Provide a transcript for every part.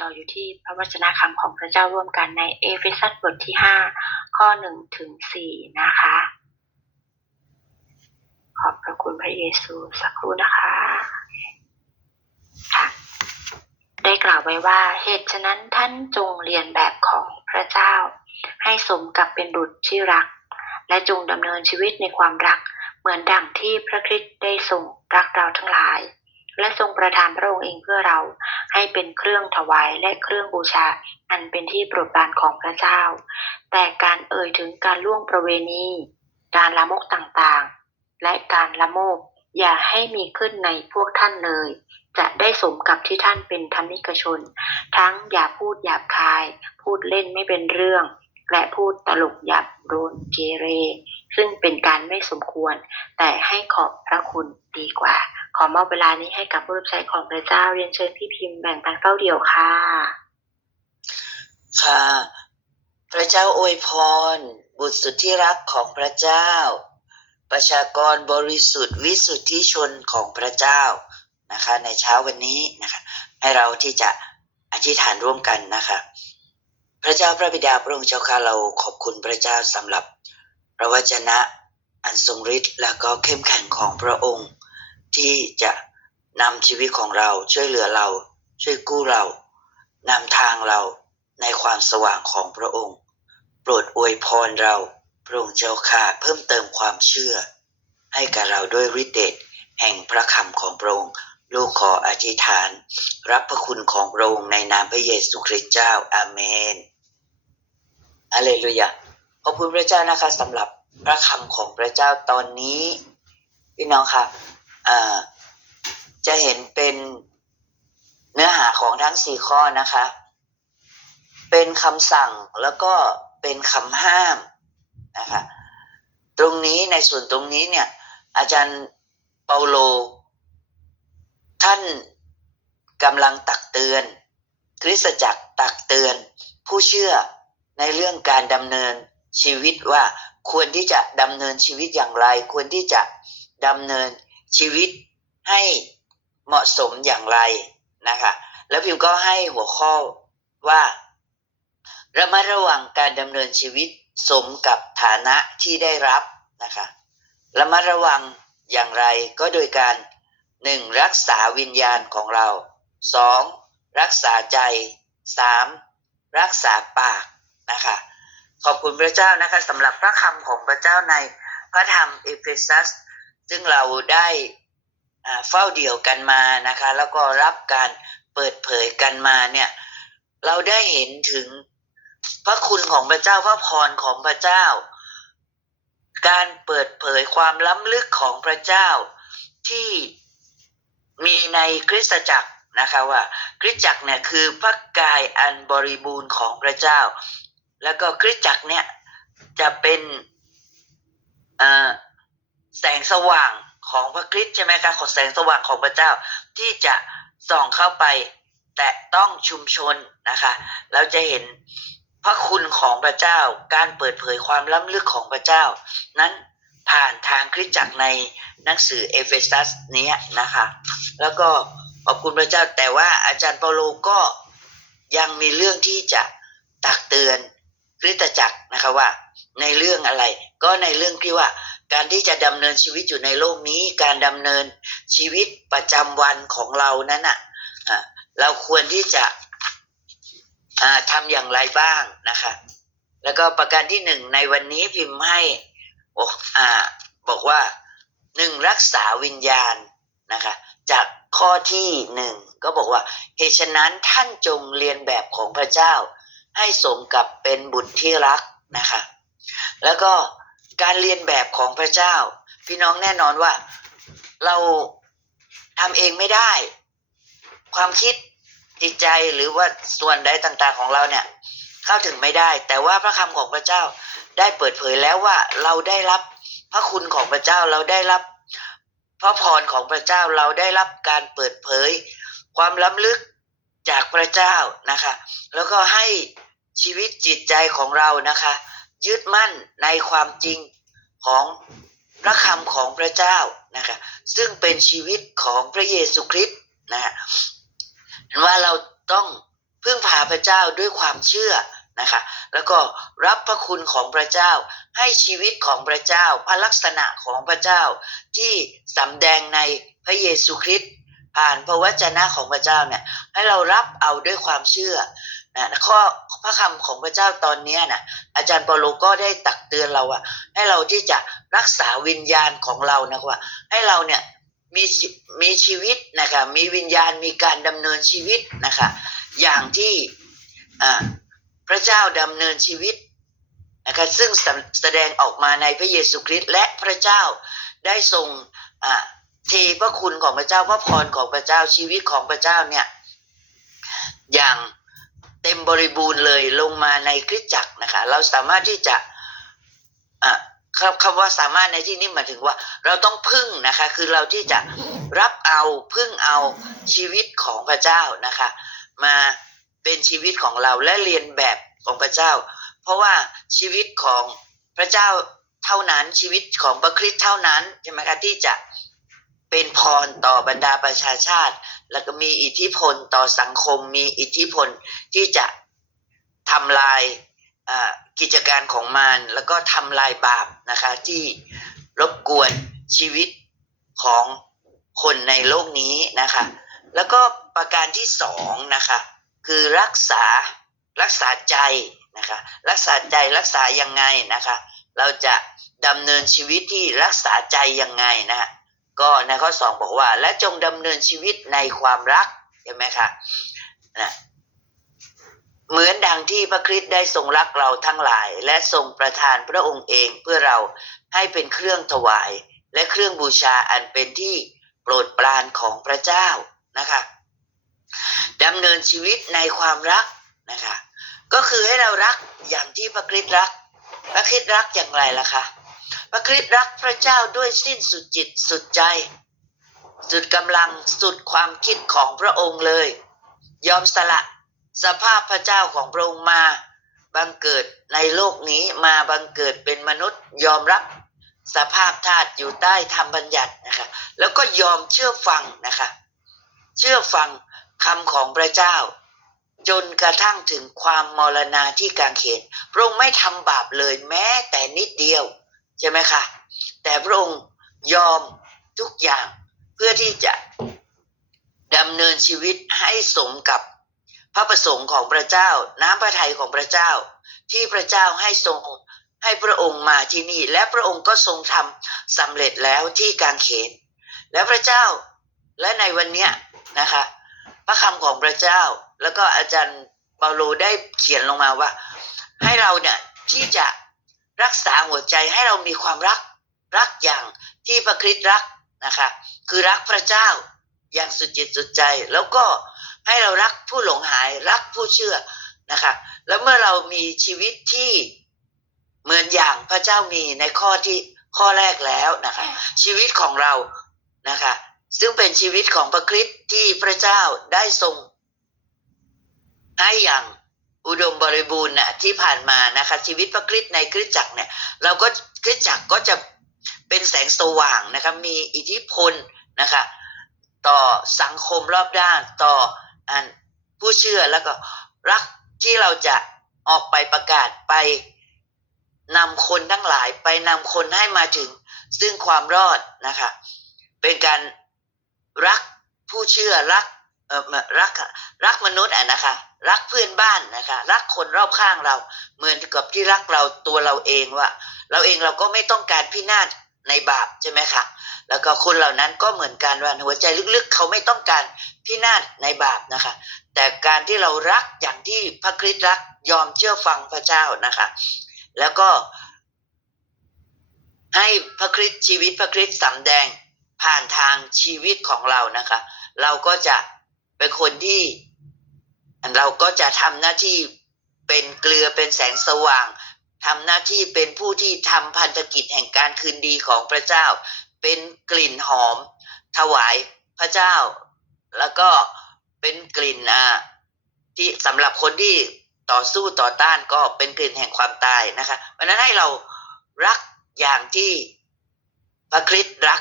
จออยู่ที่พระวจนะคำของพระเจ้าร่วมกันในเอเฟซัสบทที่ 5 ข้อ1ถึง4นะคะ ขอบพระคุณพระเยซูสักครู่นะคะค่ะได้กล่าวไว้ว่าเหตุฉะนั้นท่านจงเรียนแบบของพระเจ้า ให้สมกับเป็นบุตรที่รัก และจงดำเนินชีวิตในความรัก เหมือนดังที่พระคริสต์ได้ทรงรักเราทั้งหลาย และทรงประทานพระองค์เองเพื่อเรา ให้เป็นเครื่องถวายและเครื่องบูชาอันเป็นที่โปรดปรานของพระเจ้า แต่การเอ่ยถึงการล่วงประเวณี การละโมกต่างๆ และการละโมบอย่าให้มีขึ้นในพวกท่านเลย จะได้สมกับที่ท่านเป็นธรรมิกชน ทั้งอย่าพูดหยาบคาย พูดเล่นไม่เป็นเรื่อง และพูดตลกหยาบโรนเกเร ซึ่งเป็นการไม่สมควร แต่ให้ขอบพระคุณดีกว่า ขอมอบเวลานี้ให้กับผู้รับใช้ของพระเจ้าเรียนเชิญพี่พิมพ์แบ่งปันเฝ้าเดี่ยวค่ะ ค่ะ พระเจ้าอวยพร บุตรสุดที่รักของพระเจ้า ประชากรบริสุทธิ์วิสุทธิชนของพระเจ้านะคะ ในเช้าวันนี้นะคะ ให้เราที่จะอธิษฐานร่วมกันนะคะ พระเจ้าพระบิดาพระองค์เจ้าค่ะเราขอบคุณพระเจ้าสำหรับพระวจนะอันทรงฤทธิ์และก็เข้มแข็งของพระองค์ ที่จะนำชีวิตของเราช่วยเหลือเรา ช่วยกู้เรานำทางเราในความสว่างของพระองค์ โปรดอวยพรเราพระองค์เจ้าข้าเพิ่มเติมความเชื่อ ให้กับเราด้วยฤทธิ์เดชแห่งพระคำของพระองค์ลูกขออธิษฐาน รับพระคุณของพระองค์ในนามพระเยซูคริสต์เจ้าอาเมนอะเลลูยาขอบคุณพระเจ้านะคะสำหรับพระคำของพระเจ้าตอนนี้พี่น้องค่ะ จะเห็นเป็นเนื้อหาของทั้งสี่ข้อนะคะ เป็นคำสั่งแล้วก็เป็นคำห้ามนะคะ ตรงนี้ในส่วนตรงนี้เนี่ย อาจารย์เปาโล ท่านกำลังตักเตือน คริสตจักรตักเตือน ผู้เชื่อในเรื่องการดำเนินชีวิตว่าควรที่จะดำเนินชีวิตอย่างไร ควรที่จะดำเนิน ชีวิตให้เหมาะสมอย่างไรนะคะ แล้วพิมก็ให้หัวข้อว่าระมัดระวังการดำเนินชีวิตสมกับฐานะที่ได้รับนะคะระมัดระวังอย่างไรก็โดยการหนึ่งรักษาวิญญาณของเราสองรักษาใจสามรักษาปากนะคะขอบคุณพระเจ้านะคะสำหรับพระคำของพระเจ้าในพระธรรมเอเฟซัส ซึ่งเราได้เฝ้าเดี่ยวกันมานะคะ แล้วก็รับการเปิดเผยกันมาเนี่ย เราได้เห็นถึงพระคุณของพระเจ้าพระพรของพระเจ้า การเปิดเผยความล้ำลึกของพระเจ้าที่มีในคริสตจักรนะคะว่าคริสตจักรเนี่ยคือพระกายอันบริบูรณ์ของพระเจ้า แล้วก็คริสตจักรเนี่ยจะเป็นอ่อ แสงสว่างของพระคริสต์ใช่ไหมคะของแสงสว่างของพระเจ้า ที่จะส่องเข้าไป แตะต้องชุมชนนะคะ เราจะเห็นพระคุณของพระเจ้า การเปิดเผยความล้ำลึกของพระเจ้า นั้นผ่านทางคริสตจักรในหนังสือเอเฟซัสนี้นะคะ แล้วก็ขอบคุณพระเจ้าแต่ว่าอาจารย์เปาโลก็ยังมีเรื่องที่จะตักเตือนคริสตจักรนะคะว่า ในเรื่องอะไร ก็ในเรื่องที่ว่า การที่จะดำเนินชีวิตอยู่ในโลกนี้ การดำเนินชีวิตประจำวันของเรานั้นอะเราควรที่จะอ่าทำอย่างไรบ้างนะคะ แล้วก็ประการที่หนึ่งในวันนี้พิมพ์ให้บอกอ่าบอกว่าหนึ่งรักษาวิญญาณนะคะ จากข้อที่หนึ่งก็บอกว่าเหตุฉะนั้นท่านจงเรียนแบบของพระเจ้า ให้สมกับเป็นบุตรที่รักนะคะ แล้วก็ การเรียนแบบของพระเจ้า พี่น้องแน่นอนว่า เราทำเองไม่ได้ ความคิดจิตใจหรือว่าส่วนใดต่างๆของเราเนี่ย เข้าถึงไม่ได้ แต่ว่าพระคำของพระเจ้าได้เปิดเผยแล้วว่าเราได้รับพระคุณของพระเจ้าเราได้รับ พระพรของพระเจ้าเราได้รับการเปิดเผย ความล้ำลึกจากพระเจ้านะคะ แล้วก็ให้ชีวิตจิตใจของเรานะคะ ยึดมั่นในความจริงของพระคำของพระเจ้านะคะซึ่งเป็นชีวิตของพระเยซูคริสต์นะฮะว่าเราต้องพึ่งพาพระเจ้าด้วยความเชื่อนะคะแล้วก็รับพระคุณของพระเจ้าให้ชีวิตของพระเจ้า พระลักษณะของพระเจ้าที่สำแดงในพระเยซูคริสต์ผ่านพระวจนะของพระเจ้าเนี่ยให้เรารับเอาด้วยความเชื่อ นะข้อพระคำของพระเจ้าตอนนี้นะอาจารย์เปาโลก็ได้ตักเตือนเราอะให้เราที่จะรักษาวิญญาณของเรานะว่า ให้เราเนี่ยมีมีชีวิตนะคะมีวิญญาณมีการดำเนินชีวิตนะคะอย่างที่อ่าพระเจ้าดำเนินชีวิตนะคะซึ่งแสดงออกมาในพระเยซูคริสต์และพระเจ้าได้ทรงอ่าเทพระคุณของพระเจ้าพระพรของพระเจ้าชีวิตของพระเจ้าเนี่ยอย่าง เต็มบริบูรณ์เลยลงมาในคริสตจักรนะคะ เราสามารถที่จะอ่าคำคำว่าสามารถในที่นี้หมายถึงว่า เราต้องพึ่งนะคะ คือเราที่จะรับเอาพึ่งเอาชีวิตของพระเจ้านะคะ มาเป็นชีวิตของเราและเรียนแบบของพระเจ้า เพราะว่าชีวิตของพระเจ้าเท่านั้นชีวิตของพระคริสต์เท่านั้นใช่ไหมคะที่จะ เป็นพรต่อบรรดาประชาชาติ แล้วก็มีอิทธิพลต่อสังคม มีอิทธิพลที่จะทำลายกิจการของมารแล้วก็ทำลายบาปนะคะที่รบกวนชีวิตของคนในโลกนี้นะคะ แล้วก็ประการที่สองนะคะ คือรักษารักษาใจนะคะ รักษาใจรักษายังไงนะคะ เราจะดำเนินชีวิตที่รักษาใจยังไงนะคะ ก็ในข้อสองบอกว่า และจงดำเนินชีวิตในความรักใช่ไหมคะนะเหมือนดังที่พระคริสต์ได้ทรงรักเราทั้งหลาย และทรงประทานพระองค์เองเพื่อเราให้เป็นเครื่องถวาย และเครื่องบูชาอันเป็นที่โปรดปรานของพระเจ้านะคะดำเนินชีวิตในความรักนะคะก็คือให้เรารักอย่างที่พระคริสต์รัก พระคริสต์รักอย่างไรล่ะคะ พระคริสต์รักพระเจ้าด้วยสิ้นสุดจิตสุดใจ สุดกำลังสุดความคิดของพระองค์เลย ยอมสละสภาพพระเจ้าของพระองค์มาบังเกิดในโลกนี้มาบังเกิดเป็นมนุษย์ยอมรับสภาพธาตุอยู่ใต้ธรรมบัญญัตินะคะ แล้วก็ยอมเชื่อฟังนะคะ เชื่อฟังคำของพระเจ้า จนกระทั่งถึงความมรณาที่กางเขนพระองค์ไม่ทำบาปเลยแม้แต่นิดเดียว ใช่ไหมคะแต่พระองค์ยอมทุกอย่างเพื่อที่จะดำเนินชีวิตให้สมกับพระประสงค์ของพระเจ้า น้ำพระทัยของพระเจ้า ที่พระเจ้าให้ทรงให้พระองค์มาที่นี่ และพระองค์ก็ทรงทำสำเร็จแล้วที่กางเขน และพระเจ้าและในวันนี้นะคะ พระคำของพระเจ้า แล้วก็อาจารย์เปาโลได้เขียนลงมาว่า ให้เราเนี่ยที่จะ รักษาหัวใจให้เรามีความรักรักอย่างที่พระคริสต์รักนะคะคือรักพระเจ้าอย่างสุดจิตสุดใจ แล้วก็ให้เรารักผู้หลงหายรักผู้เชื่อนะคะแล้วเมื่อเรามีชีวิตที่เหมือนอย่างพระเจ้ามีในข้อที่ข้อแรกแล้วนะคะชีวิตของเรานะคะซึ่งเป็นชีวิตของพระคริสต์ที่พระเจ้าได้ทรงให้อย่าง อุดมบริบูรณ์น่ะที่ผ่านมานะคะ ชีวิตพระคริสต์ในคริสตจักรเนี่ย เราก็คริสตจักรก็จะเป็นแสงสว่างนะคะมีอิทธิพลนะคะ ต่อสังคมรอบด้านต่ออผู้เชื่อแล้วก็รักที่เราจะออกไปประกาศไปนำคนทั้งหลายไปนำคนให้มาถึง ซึ่งความรอดนะคะ เป็นการรักผู้เชื่อรักเออรักรักมนุษย์อะนะคะ รักเพื่อนบ้านนะคะ รักคนรอบข้างเรา เหมือนกับที่รักเราตัวเราเองว่า เราเองเราก็ไม่ต้องการพินาศในบาปใช่ไหมคะแล้วก็คนเหล่านั้นก็เหมือนกันว่าหัวใจลึกๆ เขาไม่ต้องการพินาศในบาปนะคะ แต่การที่เรารักอย่างที่พระคริสต์รักยอมเชื่อฟังพระเจ้านะคะ แล้วก็ ให้พระคริสต์ชีวิตพระคริสต์สำแดงผ่านทางชีวิตของเรานะคะ เราก็จะเป็นคนที่ เราก็จะทำหน้าที่เป็นเกลือเป็นแสงสว่างทำหน้าที่เป็นผู้ที่ทำพันธกิจแห่งการคืนดีของพระเจ้า เป็นกลิ่นหอม ถวายพระเจ้า แล้วก็เป็นกลิ่นอ่าที่สำหรับคนที่ต่อสู้ต่อต้านก็เป็นกลิ่นแห่งความตายนะคะเพราะฉะนั้นให้เรารักอย่างที่พระคริสต์รัก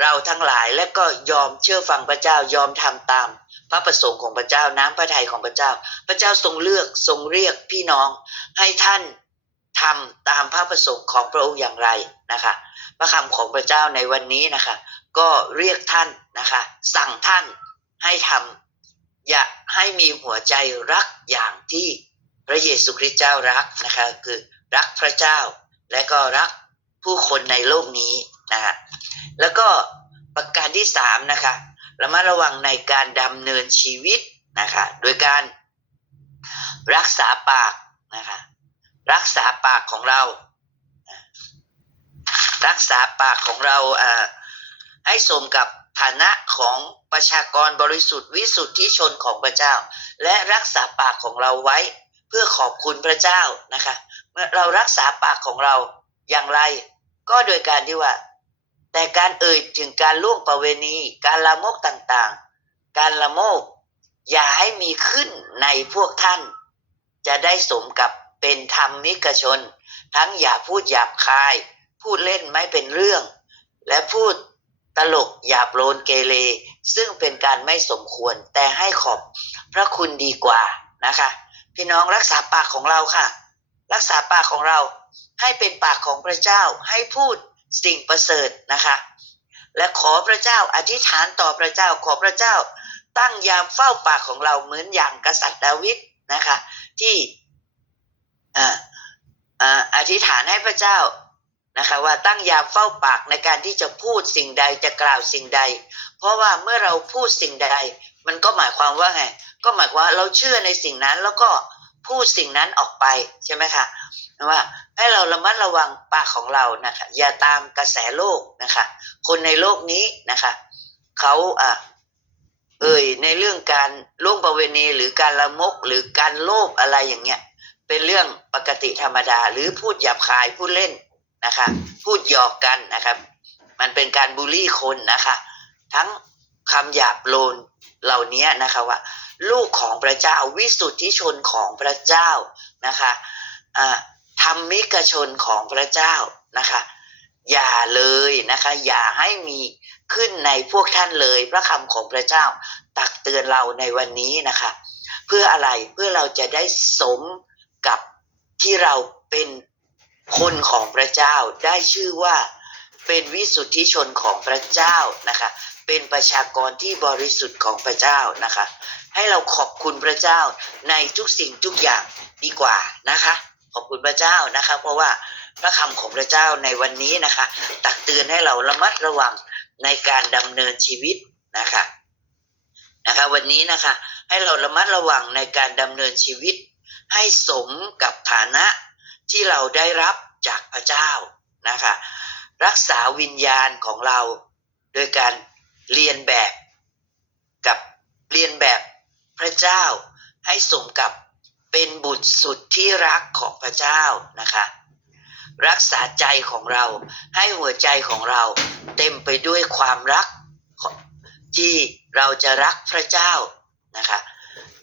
เราทั้งหลายและก็ยอมเชื่อฟังพระเจ้ายอมทำตาม พระประสงค์ของพระเจ้าน้ำพระทัยของพระเจ้า พระเจ้าทรงเลือกทรงเรียกพี่น้อง ให้ท่านทำตามพระประสงค์ของพระองค์อย่างไรนะคะ พระคำของพระเจ้าในวันนี้นะคะ ก็เรียกท่านนะคะ สั่งท่านให้ทำอย่าให้มีหัวใจรักอย่างที่พระเยซูคริสต์เจ้ารักนะคะ คือรักพระเจ้าและก็รักผู้คนในโลกนี้ นะคะแล้วก็ประการที่สามนะคะระมัดระวังในการดำเนินชีวิตนะคะโดยการรักษาปากนะคะรักษาปากของเรา รักษาปากของเราอ่าให้สมกับฐานะของประชากรบริสุทธิ์วิสุทธิชนของพระเจ้า และรักษาปากของเราไว้ เพื่อขอบคุณพระเจ้านะคะเมื่อเรารักษาปากของเราอย่างไร ก็โดยการที่ว่า แต่การเอ่ยถึงการล่วงประเวณี การละโมกต่างๆ การละโมก อย่าให้มีขึ้นในพวกท่าน จะได้สมกับเป็นธรรมมิกชน ทั้งอย่าพูดหยาบคาย พูดเล่นไม่เป็นเรื่อง และพูดตลกหยาบโลนเกเรซึ่งเป็นการไม่สมควรแต่ให้ขอบพระคุณดีกว่านะคะ พี่น้องรักษาปากของเราค่ะ รักษาปากของเราให้เป็นปากของพระเจ้าให้พูด สิ่งประเสริฐนะคะ และขอพระเจ้าอธิษฐานต่อพระเจ้าขอพระเจ้า ตั้งยามเฝ้าปากของเราเหมือนอย่างกษัตริย์ดาวิดนะคะ ที่ออธิษฐานให้พระเจ้านะคะว่าตั้งยามเฝ้าปากในการที่จะพูดสิ่งใดจะกล่าวสิ่งใด เพราะว่าเมื่อเราพูดสิ่งใด มันก็หมายความว่าไงก็หมายความว่าเราเชื่อในสิ่งนั้นแล้วก็ พูดสิ่งนั้นออกไปใช่ไหมคะว่าให้เราระมัดระวังปากของเรานะคะอย่าตามกระแสโลกนะคะ คนในโลกนี้นะคะเขาอะเอ่ยในเรื่องการล่วงประเวณีหรือการละมกหรือการโลภอะไรอย่างเงี้ยเป็นเรื่องปกติธรรมดา หรือพูดหยาบคายพูดเล่นนะคะ พูดหยอกกันนะครับ มันเป็นการบูลลี่คนนะคะ ทั้งคำหยาบโลนเหล่านี้นะคะว่า ลูกของพระเจ้า วิสุทธิชนของพระเจ้านะคะธรรมิกชนของพระเจ้านะคะอย่าเลยนะคะอย่าให้มีขึ้นในพวกท่านเลยพระคำของพระเจ้า ตักเตือนเราในวันนี้นะคะ เพื่ออะไรเพื่อเราจะได้สมกับที่เราเป็นคนของพระเจ้าได้ชื่อว่าเป็นวิสุทธิชนของพระเจ้านะคะ เป็นประชากรที่บริสุทธิ์ของพระเจ้านะคะ ให้เราขอบคุณพระเจ้าในทุกสิ่งทุกอย่างดีกว่านะคะ ขอบคุณพระเจ้านะคะ เพราะว่าพระคำของพระเจ้าในวันนี้นะคะ ตักเตือนให้เราระมัดระวังในการดำเนินชีวิตนะคะนะคะ วันนี้นะคะ ให้เราระมัดระวังในการดำเนินชีวิต ให้สมกับฐานะที่เราได้รับจากพระเจ้านะคะ รักษาวิญญาณของเรา โดยการเรียนแบบกับเรียนแบบพระ เจ้า ให้สมกับเป็นบุตรสุดที่รักของพระเจ้านะคะ รักษาใจของเราให้หัวใจของเราเต็มไปด้วยความรักที่เราจะรักพระเจ้านะคะ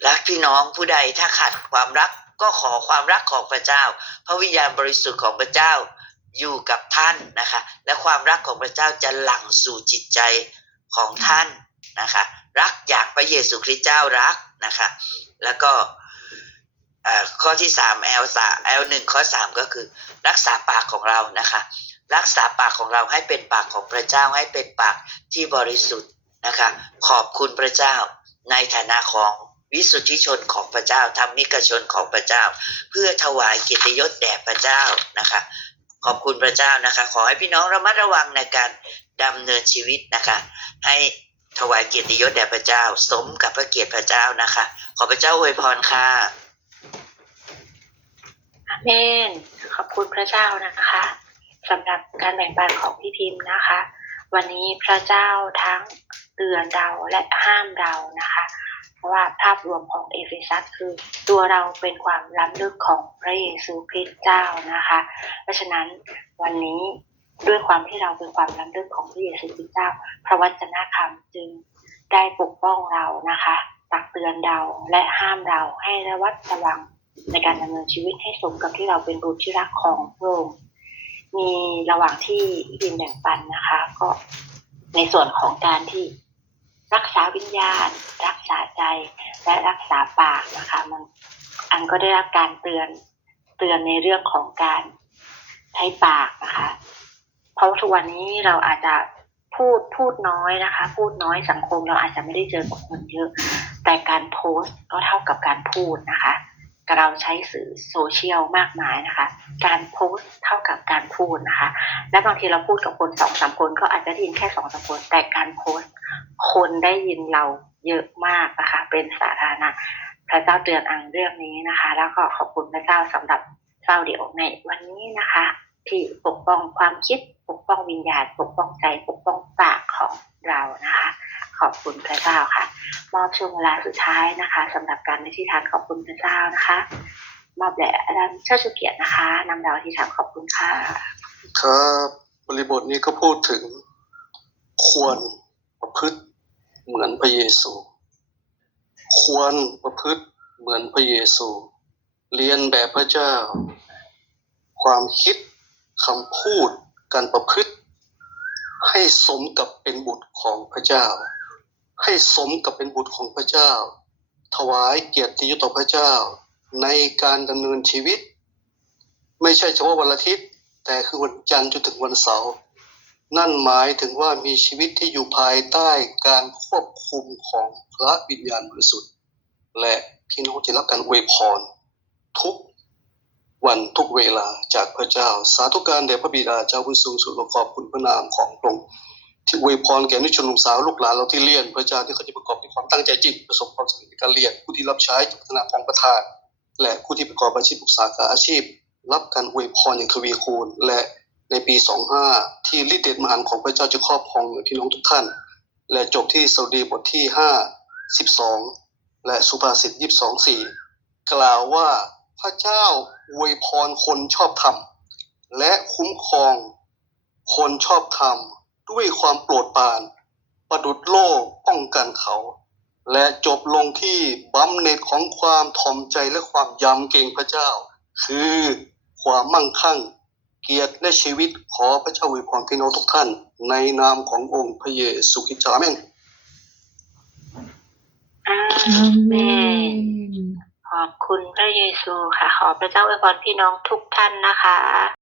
รักพี่น้องผู้ใดถ้าขาดความรักก็ขอความรักของพระเจ้า พระวิญญาณบริสุทธิ์ของพระเจ้าอยู่กับท่านนะคะ และความรักของพระเจ้าจะหลั่งสู่จิตใจของท่านนะคะ รักอย่างพระเยซูคริสต์เจ้ารัก นะคะ แล้วก็ข้อที่สามแอลสาแอลหนึ่งข้อสามก็คือ รักษาปากของเรานะคะ รักษาปากของเราให้เป็นปากของพระเจ้าให้เป็นปากที่บริสุทธิ์นะคะ ขอบคุณพระเจ้าในฐานะของวิสุทธิชนของพระเจ้าธรรมิกชนของพระเจ้า เพื่อถวายกียรติยศแด่พระเจ้านะคะ ขอบคุณพระเจ้านะคะ ขอให้พี่น้องระมัดระวังในการดำเนินชีวิตนะคะ ให้ ถวายเกียรติยศแด่พระเจ้า สมกับพระเกียรติพระเจ้านะคะ ขอพระเจ้าอวยพรค่ะอาเมนขอบคุณพระเจ้านะคะสำหรับการแบ่งปันของพี่พิมพ์นะคะ วันนี้พระเจ้าทั้งเตือนเราและห้ามเรานะคะ เพราะว่าภาพรวมของเอเฟซัสคือตัวเราเป็นความล้ำลึกของพระเยซูคริสต์เจ้านะคะ เพราะฉะนั้นวันนี้ ด้วยความที่เราเป็นความล้ำลึกของพระเยซูคริสต์เจ้า พระวจนะคำจึงได้ปกป้องเรานะคะ ตักเตือนเราและห้ามเราให้ระวัดระวังในการดำเนินชีวิตให้สมกับที่เราเป็นบุตรที่รักของพระองค์มีระหว่างที่พี่บินแบ่งปันนะคะ ก็ในส่วนของการที่รักษาวิญญาณ รักษาใจและรักษาปากนะคะ มันอันก็ได้รับการเตือนเตือนในเรื่องของการใช้ปากนะคะ เพราะทุกวันนี้เราอาจจะพูดพูดน้อยนะคะ พูดน้อยสังคมเราอาจจะไม่ได้เจอกับคนเยอะ แต่การโพสต์ก็เท่ากับการพูดนะคะเราใช้สื่อโซเชียลมากมายนะคะ การโพสต์เท่ากับการพูดนะคะ และบางทีเราพูดกับคนสองสามคนก็อาจจะได้ยินแค่สองสามคน แต่การโพสต์ คนได้ยินเราเยอะมากนะคะ เป็นสาธารณะพระเจ้าเตือนอังเรื่องนี้นะคะ แล้วก็ขอบคุณพระเจ้าสำหรับเศร้าเดี่ยวในวันนี้นะคะ ที่ปกป้องความคิดปกป้องวิญญาณ ปกป้องใจปกป้องปากของเรานะคะ ขอบคุณพระเจ้าค่ะ มอบช่วงเวลาสุดท้ายนะคะสำหรับการอธิษฐานขอบคุณพระเจ้านะคะ มอบแด่อาจารย์เชิดชูเกียรตินะคะนำดาวอธิษฐานขอบคุณค่ะครับบริบทนี้ก็พูดถึงควรประพฤติเหมือนพระเยซู ควรประพฤติเหมือนพระเยซู เรียนแบบพระเจ้า ความคิด คำพูดการประพฤติให้สมกับเป็นบุตรของพระเจ้า ให้สมกับเป็นบุตรของพระเจ้า ถวายเกียรติยศต่อพระเจ้า ในการดำเนินชีวิต ไม่ใช่เฉพาะวันอาทิตย์ แต่คือวันจันทร์จนถึงวันเสาร์นั่นหมายถึงว่ามีชีวิตที่อยู่ภายใต้การควบคุมของพระวิญญาณบริสุทธิ์ และพี่น้องจะรับการอวยพรทุก วันทุกเวลาจากพระเจ้า สาธุการแด่พระบิดาเจ้าผู้สูงสุดเราขอบคุณพระนามของพระองค์ที่อวยพรแก่นิชนหนุ่มสาวลูกหลานเราที่เรียน พระเจ้าที่เขาจะประกอบด้วยความตั้งใจจริงประสบความสำเร็จในการเรียนผู้ที่รับใช้จากพัฒนาของประธาน และผู้ที่ประกอบอาชีพอุตสาหกรรมอาชีพ รับการอวยพรอย่างทวีคูณ และในปี 25 ที่ฤทธิ์เดชมหันของพระเจ้าจะครอบครองเหนือพี่น้องทุกท่าน และจบที่สดีบทที่ 5 12 และสุภาษิต22 4 กล่าวว่า พระเจ้าอวยพรคนชอบธรรม และคุ้มครองคนชอบธรรม ด้วยความโปรดปราน ประดุดโล่ป้องกันเขา และจบลงที่บำเหน็จของความถ่อมใจและความยำเกรงพระเจ้า คือความมั่งคั่ง เกียรติและชีวิตขอพระเจ้าอวยพรพี่น้องทุกท่าน ในนามขององค์พระเยซูคริสต์อาเมนอาเมน ขอบคุณพระเยซูค่ะ ขอพระเจ้าอวยพรพี่น้องทุกท่านนะคะ